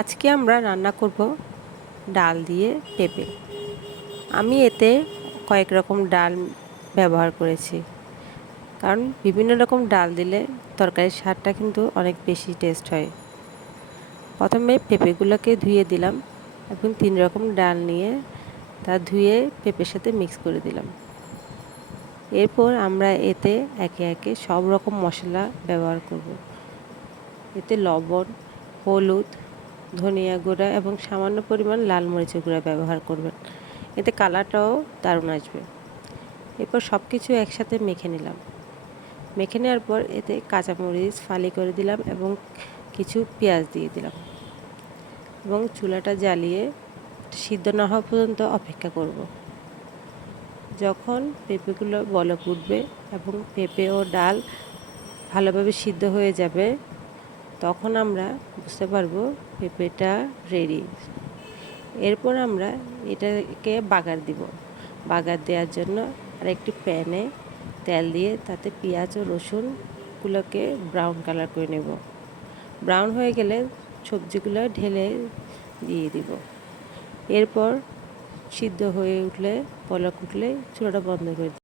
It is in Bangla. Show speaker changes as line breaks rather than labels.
আজকে আমরা রান্না করব ডাল দিয়ে পেঁপে। আমি এতে কয়েক রকম ডাল ব্যবহার করেছি। কারণ বিভিন্ন রকম ডাল দিলে তরকারির স্বাদটা কিন্তু অনেক বেশি টেস্ট হয়। প্রথমে পেঁপেগুলোকে ধুয়ে দিলাম এখন তিন রকম ডাল নিয়ে তা ধুয়ে পেঁপের সাথে মিক্স করে দিলাম। এরপর আমরা এতে একে একে সব রকম মশলা ব্যবহার করব। এতে লবণ, হলুদ ধনিয়া গুঁড়া এবং সামান্য পরিমাণ লাল মরিচের গুঁড়া ব্যবহার করবেন। এতে কালারটাও দারুণ আসবে। এরপর সব কিছু একসাথে মেখে নিলাম। মেখে নেওয়ার পর এতে কাঁচামরিচ ফালি করে দিলাম এবং কিছু পেঁয়াজ দিয়ে দিলাম এবং চুলাটা জ্বালিয়ে সিদ্ধ না হওয়া পর্যন্ত অপেক্ষা করব। যখন পেঁপেগুলো বলক উঠবে এবং পেঁপে ও ডাল ভালোভাবে সিদ্ধ হয়ে যাবে তখন আমরা বুঝতে পারব পেঁপেটা রেডি এরপর আমরা এটাকে বাগার দিব। বাগার দেওয়ার জন্য আর একটি প্যানে তেল দিয়ে তাতে পেঁয়াজ ও রসুনগুলোকে ব্রাউন কালার করে নেব। ব্রাউন হয়ে গেলে সবজিগুলো ঢেলে দিয়ে দিব। এরপর সিদ্ধ হয়ে উঠলে, পলক উঠলে চুলাটা বন্ধ করে